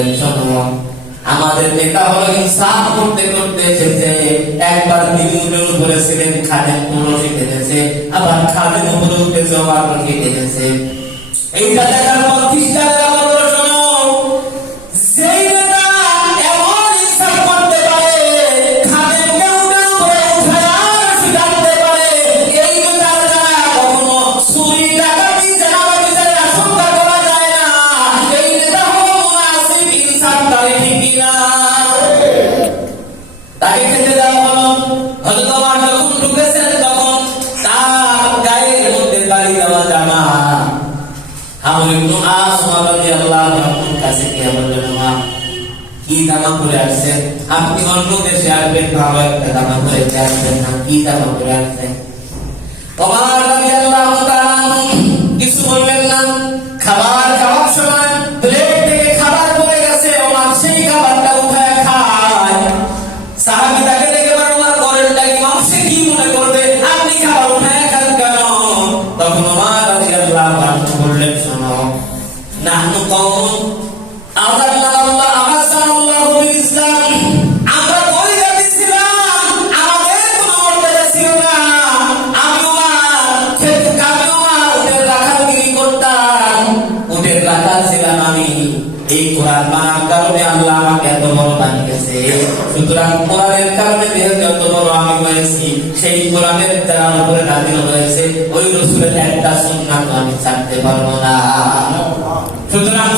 বললেন, শোনো, আমাদের নেতা হলো ইনসাফ করতে করতে এসেছে, একবার তিনি উঠে বলেছিলেন খাদেম পুরো শিখে গেছে, আবার খাদেম উপরে উঠে জমা শিখে গেছে। এইটা দেখার পর খ্রিস্টানরা বলল, শোনো, যেই নেতা এমন ইনসাফ করতে পারে, খাদেমকে উঠে উপরে উঠায় শিখাতে পারে, এই নেতার দ্বারা কখনো চুরি ডাকাতি জানাবাজিদের আশঙ্কা করা যায় না। এই নেতা হলো মুনাফিক, ইনসাফকারী, ঠিক না? তাকে খেতে দেওয়া হলো। হযরত ওমর যখন ঢুকেছেন তখন তার গায়ের মধ্যে গালি দেওয়া জামা। আমর ইবনে আস রাদিয়াল্লাহু আনহুর কাছে গিয়ে বললেন, ওমর, কি জামা পরে আসছেন? আপনি অন্য দেশে আসবেন, ভালো একটা জামা পরে আসবেন না, কি জামা পরে আসছেন? ওমর রাদিয়াল্লাহু তাআলা কিছু বললেন না। খাবার খাওয়ার সময় প্লেট থেকে খাবার পড়ে গেছে, ওমর সেই খাবারটা উঠায় খায়। সাহাবী তাকে দেখে বলেন, ওমর করেনটা কি? মানুষে কি মনে করবে আপনি খাবার উঠায় খান কেন? তখন ওমর রাদিয়াল্লাহু আনহু বললেন, শোনো, নাহনু কওম আযাল্লাল্লাহু আহসানাল্লাহু বিল ইসলাম, আমরা ওই জাতি ছিলাম, আমাদের কোনো মর্যাদা ছিল না। আমি ওমর উটের রাখালগিরি করতাম, উটের রাখাল ছিলাম আমি। এই কোরআন মানার কারণে আল্লাহ আমাকে এত বড় বানিয়েছে। সুতরাং কোরআনের কারণে যেহেতু এত বড় আমি হয়েছি, সেই কোরআনের যার উপরে নাযিল হয়েছে ওই রাসূলের একটা সুন্নাত আমি ছাড়তে পারবো না। সুতরাং